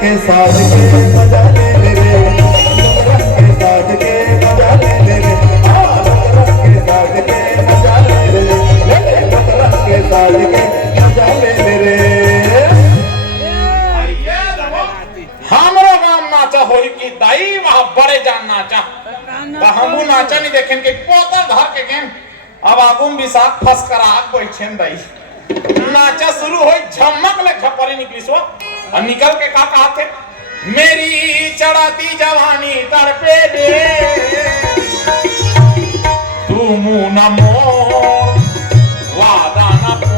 के साथ के मजा ले ले रे, रंग के साथ के मजा ले ले रे, रंग के साथ के मजा ले ले रे, रंग के साथ के मजा ले ले रे। हमरो गांव नाचा होई कि दाई वहां बड़े जान नाचा हमू नाचा नहीं देखें के पोतर धर के गेम अब आगुम विशाख फस कर आग बैठेन दाई नाचा शुरू होई झमक ले खपरी निकली सो और निकल के का कहा थे मेरी चढ़ाती जवानी तड़पे दे तू मुंह न मोड़ वादा न पो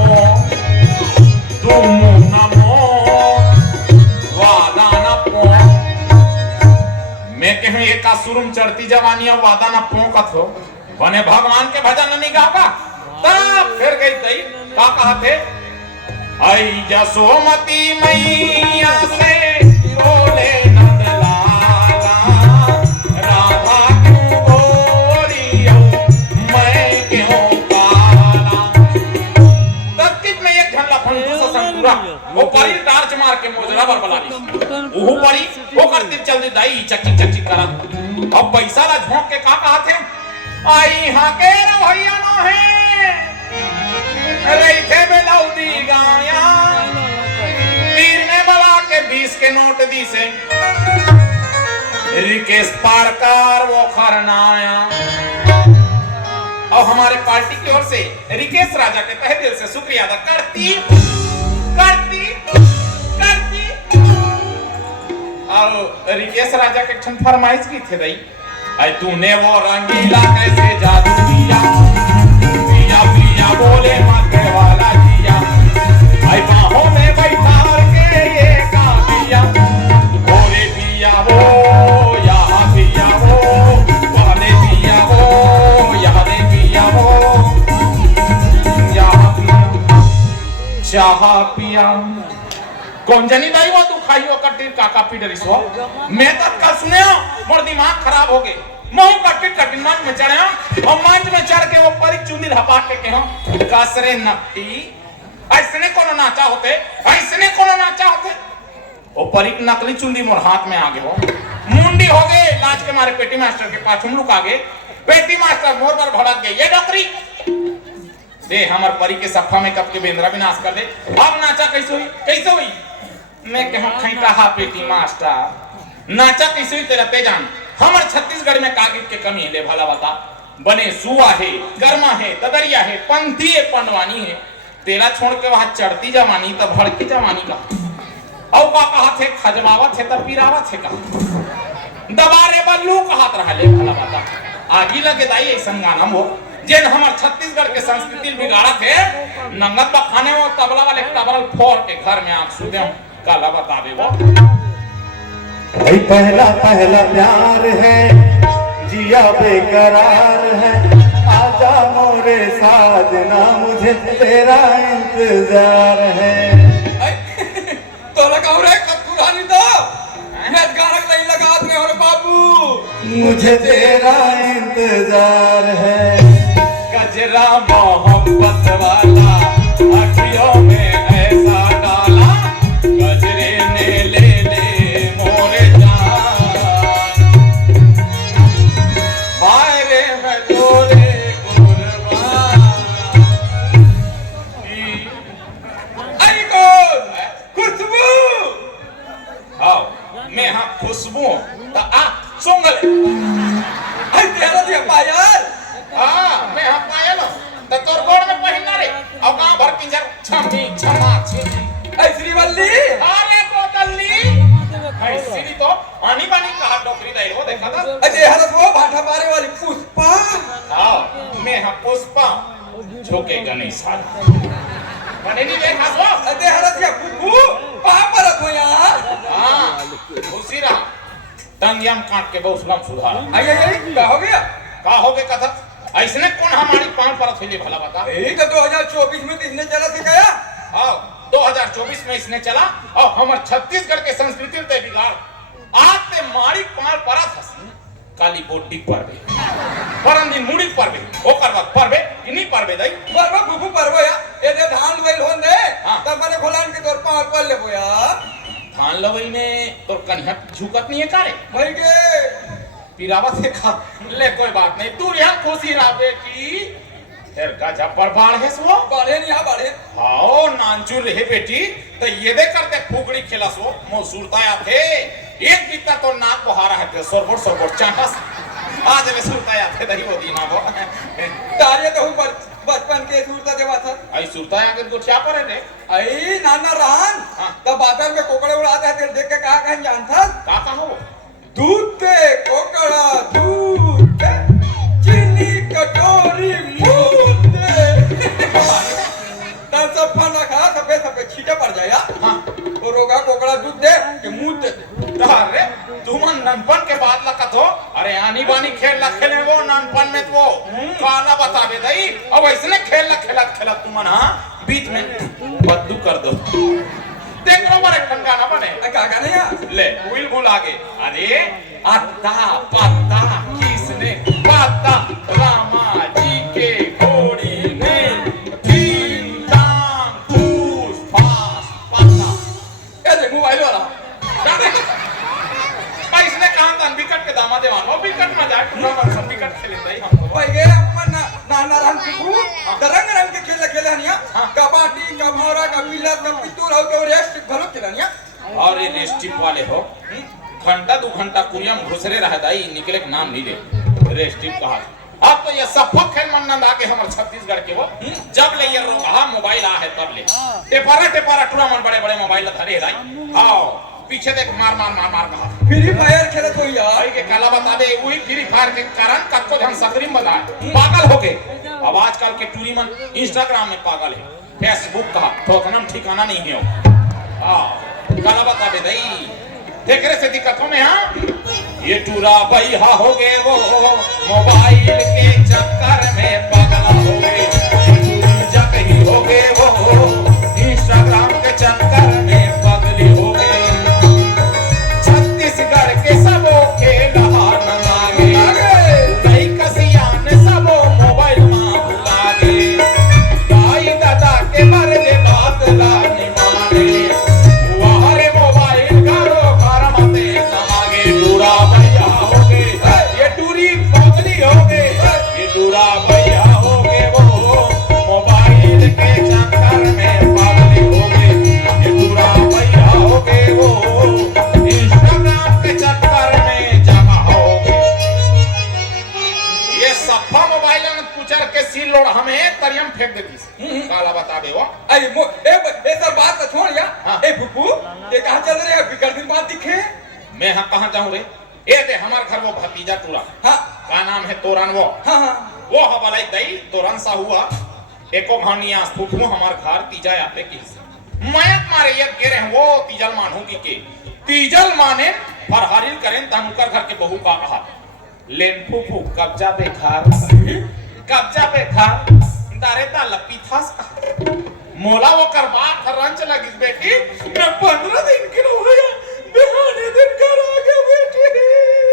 तू मुंह न मोड़ वादा न पो मैं कहूं एक का सुरुम चढ़ती जवानी और वादा न पोकत हो बने भगवान के भजन नहीं गावा तब फिर गई तई का कहा थे आई जसोमती मैया से बोले नंदलाला राधा क्यों गोरी मैं क्यों काला तब कित में एक घंटा फंटू संपूरा वो परी टार्च मार के मोजरा पर बला ली वो परी वो करती चल दी दाई चक्की चक्की करा अब पैसा ला झोंक के का कहा थे आई हां के भैया नो है रही थे बेलौदी गाया पीर ने बला के 20 के नोट दी से रिकेश पारकार वो खरनाया और हमारे पार्टी की ओर से रिकेश राजा के तहे दिल से शुक्रिया अदा करती करती करती और रिकेश राजा के ठन फरमाइश की थे दई आई तूने वो रंगीला कैसे जादू किया पिया पिया बोले माथे वाला जिया आई बाहों में बैठा के ये का पिया बोले पिया वो यहाँ पिया वो वहाँ पिया वो यहाँ पिया वो यहाँ पिया चाह पिया कौन जानी दाई वो तू खाइयो कट्टी काका पीडरिस हो मैं तत्काल सुने मोर दिमाग खराब हो गए मोह कट्टी कट्टी मंच में चढ़े और मंच में चढ़ के वो परी चुंदी हपाट के हो कसरे नक्टी ऐसने कोनो नाचा होते ऐसने कोनो नाचा होते वो परी नकली चुंदी मोर हाथ में आ गए हो मुंडी हो गए लाज के मारे पेटी मास्टर के पास हम लोग आ गए पेटी मास्टर मोर पर भड़क गए ये डॉक्टरी दे हमार परी के सफा में कब के बेंद्रा विनाश कर दे अब नाचा कैसे हुई मैं कहूं खैटा हा पेटी मास्टर नाचा कैसे हुई तेरा तेजान हमार छत्तीसगढ़ में कागज के कमी है ले भला बता बने सुआ है गर्मा है तदरिया है पंथी है पंडवानी है तेरा छोड़ के वहां चढ़ती जवानी तो भड़की जवानी का औ का कहा थे खजवावत है तब पीरावत है का दबारे बल्लू का हाथ रहा ले भला बता आगी लगे दाई ऐसा गाना हो जेन हमार छत्तीसगढ़ के संस्कृति बिगाड़ा थे नंगत बखाने वो तबला वाले तबल फोड़ के घर में आंख सुते काला बतावे वो पहला पहला प्यार है जिया बेकरार है आजा मोरे साजना मुझे तेरा इंतजार है तो लगाओ रे कतुरानी तो मैं गाना नहीं लगा दे और बाबू मुझे तेरा इंतजार है गजरा मोहब्बत वाला अखियों में ऐसा डाला गजरे ने ले मोरे जान हाय रे मैं तोरे कुर्बान आई कौन खुशबू आओ मैं हाँ खुशबू तो आ सुंगल आई तेरा दिया पायल मैं हम पायल तो तोर गोड़ में पहिना रे और गांव भर पिंजर छमी छमा छेदी ऐ श्रीवल्ली अरे कोतल्ली ऐ श्री तो आनी बानी कहा डोकरी दई हो देखा था अजय हरत वो भाठा मारे वाली पुष्पा हां मैं हम पुष्पा झोकेगा नहीं साल बने नहीं देखा सो अजय हरत या फुफू पापा रखो यार हां उसी रहा तंगियम काट के बहुसलम सुधार आई क्या हो गया कथा ऐसने कौन हमारी पांव परत हुई भला बता यही तो 2024 में इसने चला सिखाया हां 2024 में इसने चला और हमार छत्तीसगढ़ के संस्कृति ते बिगाड़ आज ते मारी पांव परत हसी काली बोटी परबे परंदी मुड़ी परबे ओकर बाद परबे कि नहीं परबे दई परबे बुबू परबो या ए दे धान गइल होन दे तब माने खोलान के तोर पांव पर लेबो या कान लवई ने तो कन्या झुकत नहीं है कारे भाई के पिरावत है खा ले कोई बात नहीं तू यहाँ खुशी रहा बेटी तेर का जब्बर बाढ़ है सो बाढ़े नहीं आ बाढ़े आओ नानचूर रहे बेटी तो ये दे करते फुगड़ी खेला सो मो सुरता या थे एक बीता तो नाक बहारा है सोरबोट चाटस आज में सुरता या थे दही वो दीना वो तारे तो हूँ बचपन के सूरता देवा था आई सुरता या के गोठिया पर है रे आई नाना रहन हाँ। तब बाजार में कोकड़े उड़ाते हैं देख के कहा कहीं जानता का हो दूध दे कोकड़ा दूध दे चीनी कटोरी मूत दे तब सब खाना खा सफेद छीटे पड़ जाए हाँ तो रोगा कोकड़ा दूध दे कि मूत दे अरे तुम ननपन के बाद लकत हो अरे आनी बानी खेल खेले वो ननपन में तो काला बता दे दई अब ऐसने खेल खेला तुम हाँ बीच में बद्दू कर दो देख लो मारे ठंडा ना बने क्या गाने यार ले विल भूल आगे अरे अत्ता पत्ता किसने पत्ता रामा जी के घोड़ी ने तीन टांग फूस फास पत्ता ये देख मोबाइल वाला इसने कहा था विकेट के दामा देवान वो विकेट में जाए पूरा मन सब विकेट खेले दई हम भाई ये अपन नाना राम की रंग के खेल हनिया कबड्डी का भौरा का बिल्ला का पितूर हो के रेस्ट भलो खेलनिया और ये रेस्टिप वाले हो घंटा 2 घंटा कुरियम घुसरे रह दाई निकले के नाम नहीं ले रेस्टिप कहा अब तो ये सब खेल मन आके हमर छत्तीसगढ़ के वो जब ले ये रोगा मोबाइल आ है तब ले टेपारा टूर्नामेंट बड़े मोबाइल धरे दाई आओ पीछे देख मार कहा फ्री फायर खेलत हो यार भाई के काला बता दे वही फ्री फायर के कारण कक्को हम सकरीम बना पागल हो गए अब आजकल के टूरी मन इंस्टाग्राम में पागल है फेसबुक का ठोकना ठिकाना नहीं है काला बता दे दई देख रहे से दिक्कतों में हाँ ये टूरा भैया हो गए वो मोबाइल के चक्कर में पागल हो गए जब ही हो गए वो इंस्टाग्राम के चक्कर में पागल हो गए छत्तीसगढ़ के सबो खेल हाथ आगे नई कसियान सबो मोबाइल में भुलागे दाई दादा के मर्दे बात लाने माने वाहरे मोबाइल घरो घर मते समागे टूरा भैया हो गए ये टूरी पागली हो गए ये टूरा भैया हो गए वो मोबाइल के चक्कर में पागली हो गए ये टूरा भैया हो गए वो चक्कर में जमा हो ये सफा मोबाइल में कुचर के सील लोड हमें तरियम फेंक देती काला बता दे वो ए सब बात तो छोड़ या हाँ। ए फुफू ये कहां चल रहे हैं बिगड़ दिन बाद दिखे मैं कहां जाऊं रे ए दे हमार घर वो भतीजा टूरा हां का नाम है तोरन वो हां वो हवालाई दई तोरन सा हुआ एको घानिया फुफू हमार घर तीजा आते की मयक मारे ये गिरे वो तीजल मानू की तीजल माने फरहारिल करें तनुकर घर के बहू का कहा लेन फूफू कब्जा पे खा दारे ता लपी थास मोला वो करवा रंच लगी बेटी मैं 15 दिन की हो गया बिहाने दिन घर आ गया बेटी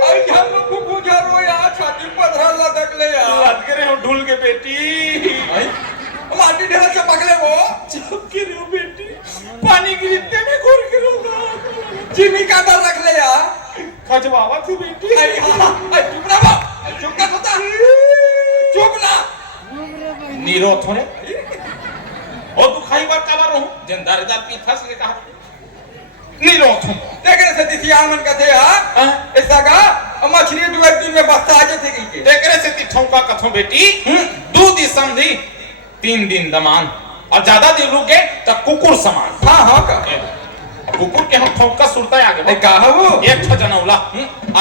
आई हम फुफू जरो यार छाती 15 लदक ले यार लद के रे ढूल के बेटी आई माटी ढेला से पकड़े वो चुप के रे बेटी पानी गिरते में घुर के रोगा जिमी का डर रख ले यार खजवावा थी बेटी आई चुप ना चुप ना होता चुप ना नीरो थोड़े और तू खाई बार काबर रहूं जंदारदार पी फंस के कहा नीरो थो देख रहे से दिसियान मन कथे हां ऐसा का मछली दो एक दिन में बस्ता आ जाते की देख रहे से ती ठौका कथो बेटी 2 दिन समझी 3 दिन दमान और ज्यादा दिन रुक गए तो कुकुर समान हां का कुकुर के हम ठौका सुरता आगे ए का हो एक ठो जनौला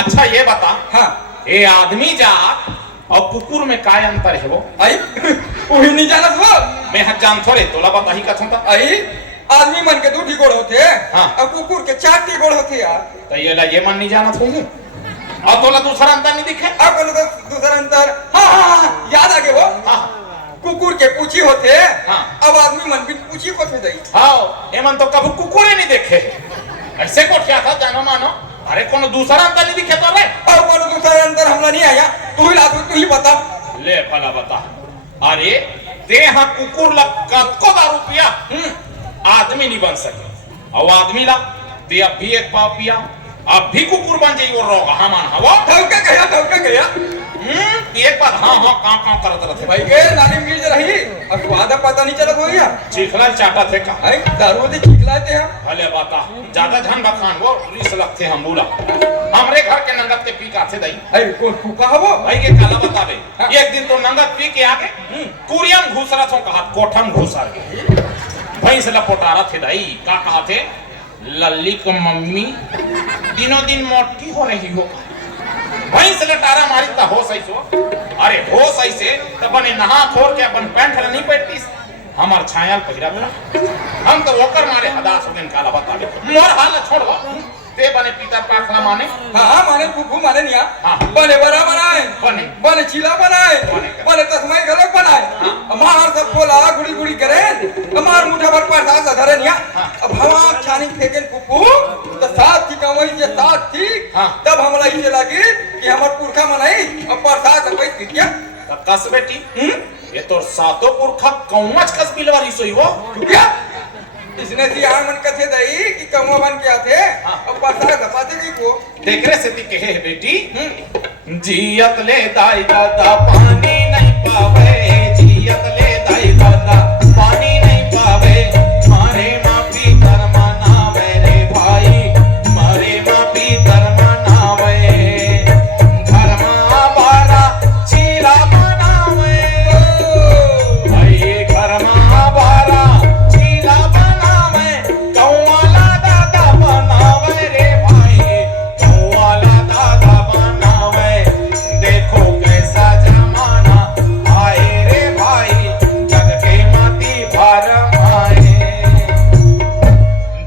अच्छा ये बता हां ए आदमी जात और कुकुर में काय अंतर है वो आई वही नहीं जानत वो मैं हट जान थोड़े तोला बता ही कथन ता आई आदमी मन के 2 ठी गोड़ होते हाँ। और कुकुर के 4 ठी गोड़ होते यार तो ये मन नहीं जाना चाहिए और तोला दूसरा अंतर नहीं दिखे अब बोलो तो दूसरा अंतर हां याद आ गए वो हाँ कुकुर के पूछी होते हाँ। अब आदमी मन भी पूछी को से दई हाँ ये मन तो कभी कुकुर ही नहीं देखे ऐसे को क्या था जानो मानो अरे कौन दूसरा अंतर नहीं दिखे तो रे और बोलो दूसरा अंतर हमला नहीं आया तू ही ला तू ही बता ले भला बता अरे दे हाँ कुकुर लग को ₹1 आदमी नहीं बन सके और आदमी ला ते अब भी एक पाव पिया अब भी कुकुर बन जाई और रोगा हमान हवा धौका गया एक बार हाँ हाँ कां कां करत रहते भाई के नानी मिर्ज रही अब वादा पता नहीं चलत हो गया चिखला चाटा थे का अरे दारू दे चिखलाते हम भले बाता ज्यादा ध्यान बखान वो पुलिस लगते हम बोला हमरे घर के नंगत के पी का थे दई अरे कौन फूका हो भाई के काला बतावे एक दिन तो नंगत पी के आगे कुरियम घुसरा तो कहा कोठम घुसर के भैंस लपोटारा थे दई का कहा थे लल्ली को मम्मी दिनों दिन मोटी हो रही हो भैंस लटारा मारी ता हो सही सो अरे हो सही से तब बने नहा खोर के अपन पैंट नहीं पहनती हमार छायल पहिरा था हम तो वोकर मारे हदास हो गन काला बता दे मोर हाल छोड़ो ते बने पीतर पाखला माने हां माने फूफू माने निया हाँ। बने बड़ा बनाए बने चिला बनाए बने। बने तस्मै गलत बनाए हमार सब बोला गुड़ी गुड़ी करे हमार मुठा भर प्रसाद धरे निया अब हवा छानी फेंकन फूफू तो साथ थी कमाई जे साथ थी हाँ। तब हमला इसे लगी कि हमर पुरखा मनाई अब प्रसाद सब क्या तब कस बेटी ये तो सातों पुरखा कौमच कस बिलवारी सोई हो क्या इसने सी आन मन कथे दई कि कमवा बन के आथे अब प्रसाद धपाते की को देखरे से ती कहे है बेटी जियत ले दाई दादा पानी नहीं पावे जियत ले दाई दादा पानी नहीं पावे मारे मापी धर्म नावे रे भाई मारे मापी धर्म नावे धर्मा बारा चीला बनावे भाई धर्मा बारा चीला बनावे कौवाला दादा बनावे रे भाई कौवाला दादा बनावे देखो कैसा जमाना आए रे भाई जग के माती भरम आए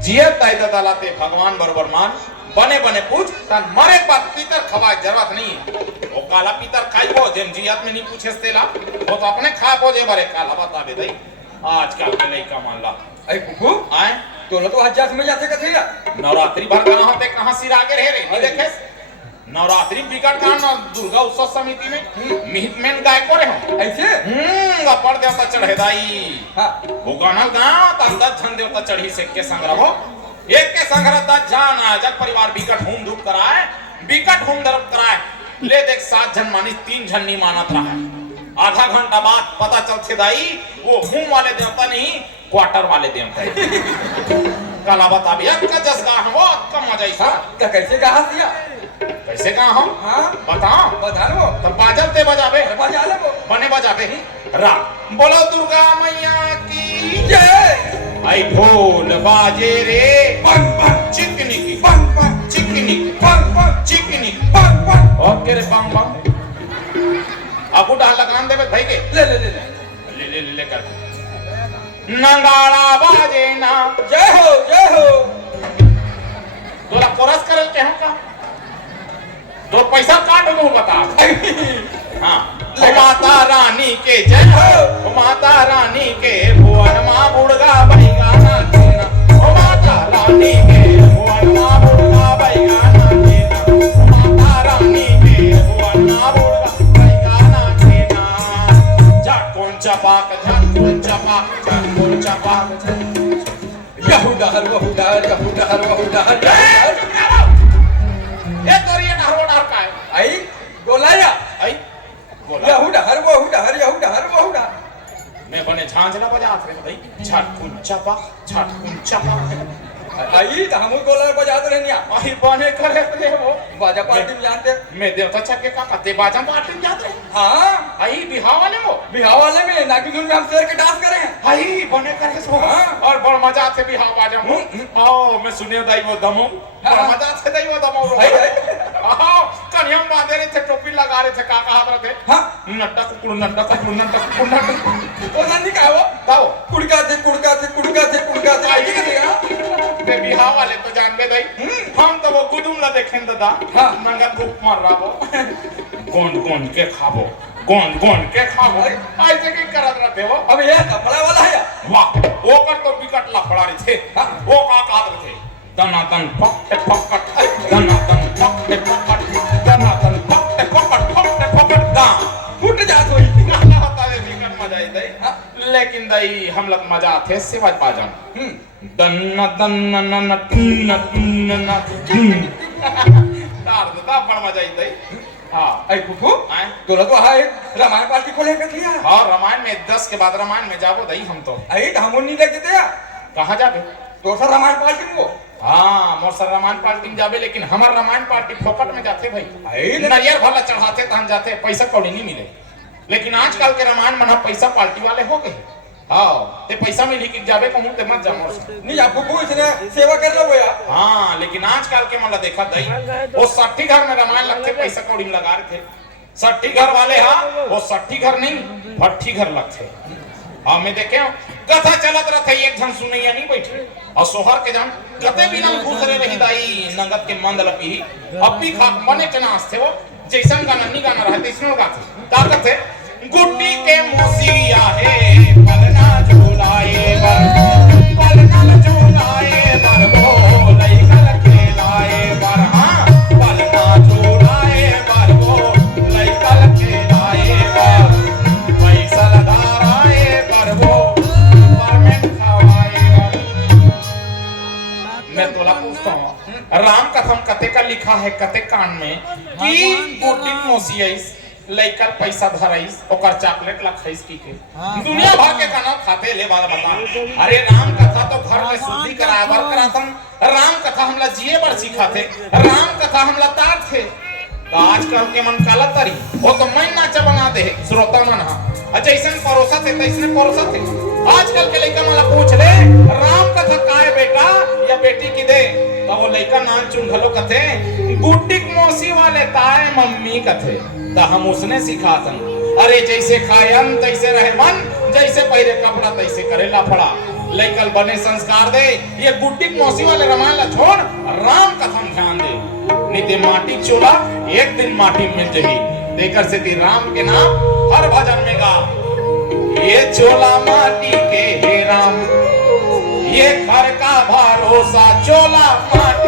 जियत दाई दादा लाते भगवान बरोबर मान बने बने पूछ तन मरे बात पीतर खवा जरूरत नहीं वो काला पीतर खाई वो जेम जियत में नहीं पूछे तेला वो तो अपने खा पो जे बरे काला बता दे दई आजकल के लइका मान ला अरे फूफू आए तोला तो हजार में जाते कथे या नवरात्रि भर कहां होते कहां सिर आगे रहे रे नहीं देखे नवरात्रि बिगड़ का ना दुर्गा उत्सव समिति में मिहित में गाय को रे हो ऐसे गपड़ देवता चढ़े दाई हां वो गाना गांव तंदा झन देवता चढ़ी से के संग्रह हो एक के संग्रह दा जान आ जग परिवार बिकट होम धूप कराए बिकट होम धर्म कराए ले देख 7 जन मानी 3 जन नहीं मानत रहा आधा घंटा बाद पता चलते दाई वो होम वाले देवता नहीं क्वार्टर वाले देवता काला बता भी का जसगा हम वो कम मजा ऐसा तो कैसे कहा दिया कैसे कहा हम हां बताओ बता लो तब बाजब ते बजाबे बजा ले वो बने बजाबे रा बोलो दुर्गा मैया की जय आई ढोल बाजे रे बन बन चिकनी की बन बन चिकनी बन बन चिकनी बन बन और के रे बम बम अब उड़ा लगान देवे भाई के ले ले ले ले ले ले कर नगाड़ा बाजे ना जय हो तोरा कोरस करल के हम का तो पैसा काट दो बता हां ओ माता रानी के जय हो ओ माता रानी के भुवन मां बुड़गा बैगाना देना ओ माता रानी के भुवन मां बुड़गा बैगाना देना ओ माता रानी के भुवन मां बुड़गा बैगाना देना जा कौन चपाक यहूदा हर ये तोरी ये नहरो डार का है आई गोलाया आई बोला यहूदा हर मैं बने झांझला बजा थे भाई छट चपा आई तो हम गोला बजाते रहनिया आई बने करे थे वो बाजा पार्टी में जानते मैं देवता छके का कते बाजा पार्टी में जाते हां आई बिहाव वाले वो बिहाव वाले में नागिन में हम शेर के डांस करे हैं आई बने करे सो हाँ। और बड़ मजा आते बिहाव बाजा में आओ मैं सुनियो दाई वो दमो बड़ हाँ। मजा आते दाई वो दमो आई आओ कन्या बांधे रहे थे टोपी लगा रहे थे काका हाथ रहे थे हां नट्टा कुकुड़ तो नानी का वो ताओ कुड़का थे आई के देगा बे बिहाव वाले तो जानबे दाई हम तो वो गुदुम ला देखें दादा हाँ। नंगा धूप मार रहा वो गोन के खाबो गोन के खाबो ऐसे की करत रहते हो अब ये कपड़ा वाला है वाह वो कर तो बिकट लफड़ा रहे थे हाँ। वो का काद रहे थे दनादन पकट दनादन पकट दनादन पकट दा फुट जा कोई अल्लाह ताला बिकट मजा आई दाई लेकिन दाई हम लोग मजा थे सिवाय पाजन दन्न दन्न नन्न ना तार देता पण मजा येते हाँ ऐ फुफू आए? तोला तो हा एक रामायण पार्टी खोले का थिया और रामायण में 10 के बाद रामायण में जाबो दई हम तो ऐ हमो नहीं लग देते कहाँ जाबे तो सा रामायण पार्टी में वो हाँ मोर सर रामायण पार्टी में जाबे लेकिन हमार रामायण पार्टी फोकट में जाते भाई ऐ नारियल भला चढ़ाते तो हम जाते पैसा कौड़ी नहीं मिले लेकिन आजकल के रामायण मना पैसा पार्टी वाले हो गए हाँ ते पैसा मिली कि जाबे कहूं ते मत जा मोर से नहीं आप फुफू इसने सेवा कर लो या हाँ लेकिन आजकल के मतलब देखा दई वो 60 घर में रामायण लगते पैसा कौड़ी में लगा रहे थे 60 घर वाले हाँ वो 60 घर नहीं 80 घर लगते हाँ मैं देखे कथा चलत रहते एक जन सुनैया नहीं बैठे और सोहर के जन कते बिना घुस रहे रही दाई नगद के मंद लपी अपी खाक बने चनास थे वो जैसन गाना नहीं गाना रहते इसमें गाते का करते गुड्डी के मोसिया है पलना झूलाए बर पलना झूलाए बर वो लइकल खेलाए बर हाँ पलना झूलाए बर वो लइकल खेलाए बर पैसा लगाए बर वो परमेंट खवाए बर मैं तोला पूछता हूँ राम कथम कते का लिखा है कते कांड में कि गुड्डी मोसियाइस लइकल पैसा धराइस ओकर चॉकलेट लखाइस की के दुनिया भर के गाना खाते ले बात बता अरे राम कथा तो घर में शुद्धि कराए बर करातन राम कथा हमला जिए बर सिखाते राम कथा हमला तार थे तो आजकल के मन काला तरी वो तो मैं नाचा बना दे श्रोता मन हा जैसन परोसा थे तैसने परोसा थे आजकल के लइका मला पूछ ले राम कथा काय बेटा या बेटी की दे तो वो लइका नान चुंघलो कथे गुड्डिक मौसी वाले ताए मम्मी कथे तो हम उसने सिखातन अरे जैसे खायन तैसे रहे मन जैसे पहले कपड़ा तैसे करे लाफड़ा लइकल बने संस्कार दे ये गुड्डिक मौसी वाले रामायण ला छोड़ राम कथा में ध्यान दे निते माटी चोला एक दिन माटी में जही देकर से ती राम के नाम हर भजन में गा ये चोला माटी के हे राम ये घर का भरोसा चोला माटी